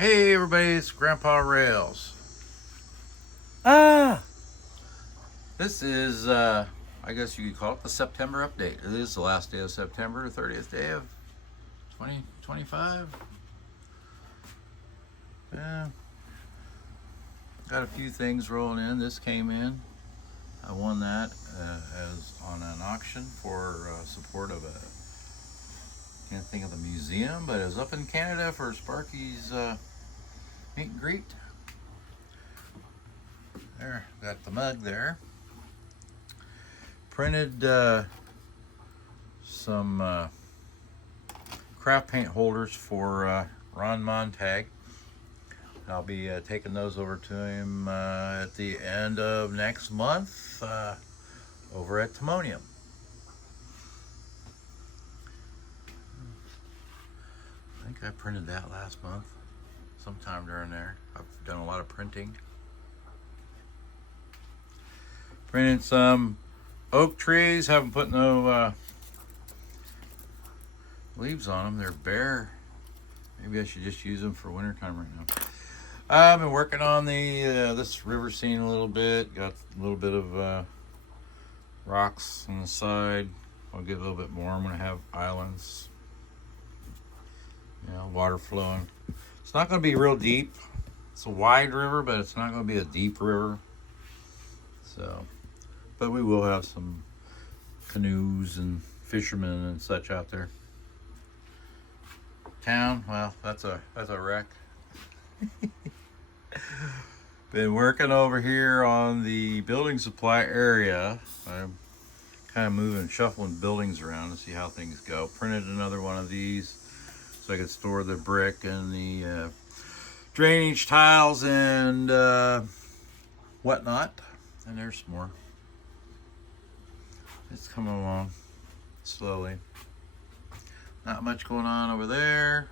Hey everybody, it's Grandpa Rails. Ah, This is, I guess you could call it the September update. It is the last day of September, 30th day of 2025. Yeah, got a few things rolling in. This came in. I won that as on an auction for support of can't think of the museum, but it was up in Canada for Sparky's meet and greet. There, got the mug there. Printed some craft paint holders for Ron Montag. I'll be taking those over to him at the end of next month over at Timonium. I think I printed that last month, sometime during there. I've done a lot of printing. Printed some oak trees, haven't put no leaves on them. They're bare. Maybe I should just use them for wintertime right now. I've been working on the this river scene a little bit. Got a little bit of rocks on the side. I'll get a little bit more. I'm going to have islands. Water flowing. It's not going to be real deep. It's a wide river, but it's not going to be a deep river. So, but we will have some canoes and fishermen and such out there. Town, well, that's a wreck. Been working over here on the building supply area. I'm kind of moving, shuffling buildings around to see how things go. Printed another one of these so I could store the brick and the drainage tiles and whatnot. And there's some more. It's coming along slowly. Not much going on over there.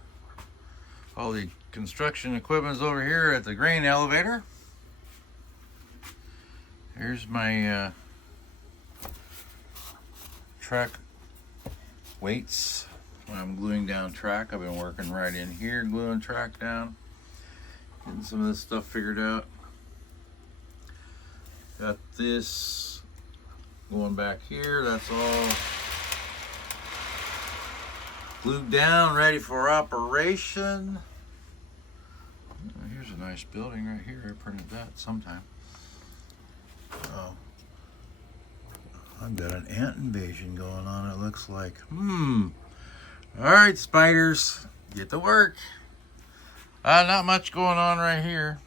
All the construction equipment is over here at the grain elevator. Here's my track weights. When I'm gluing down track, I've been working right in here, gluing track down. Getting some of this stuff figured out. Got this going back here. That's all glued down, ready for operation. Here's a nice building right here. I printed that sometime. Oh, I've got an ant invasion going on, it looks like. Alright, spiders, get to work. Not much going on right here.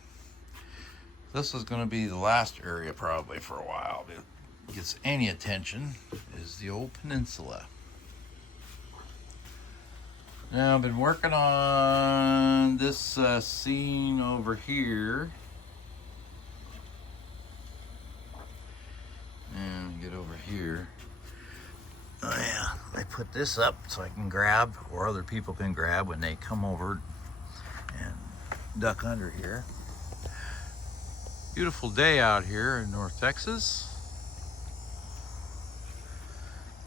This is going to be the last area probably for a while. If it gets any attention is the old peninsula. Now I've been working on this scene over here. And get over here. Oh yeah, I put this up so I can grab, or other people can grab when they come over and duck under here. Beautiful day out here in North Texas.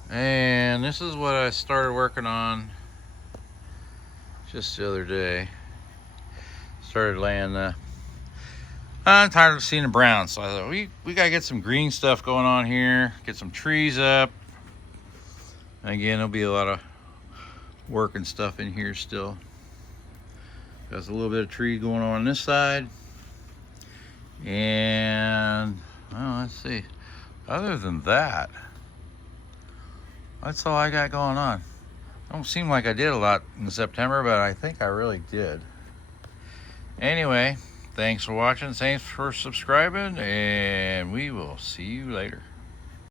And this is what I started working on just the other day. Started laying the... I'm tired of seeing the brown, so I thought we gotta get some green stuff going on here, get some trees up. And again, there'll be a lot of work and stuff in here still. Got a little bit of tree going on this side. And, well, let's see. Other than that, that's all I got going on. Don't seem like I did a lot in September, but I think I really did. Anyway, thanks for watching, thanks for subscribing, and we will see you later.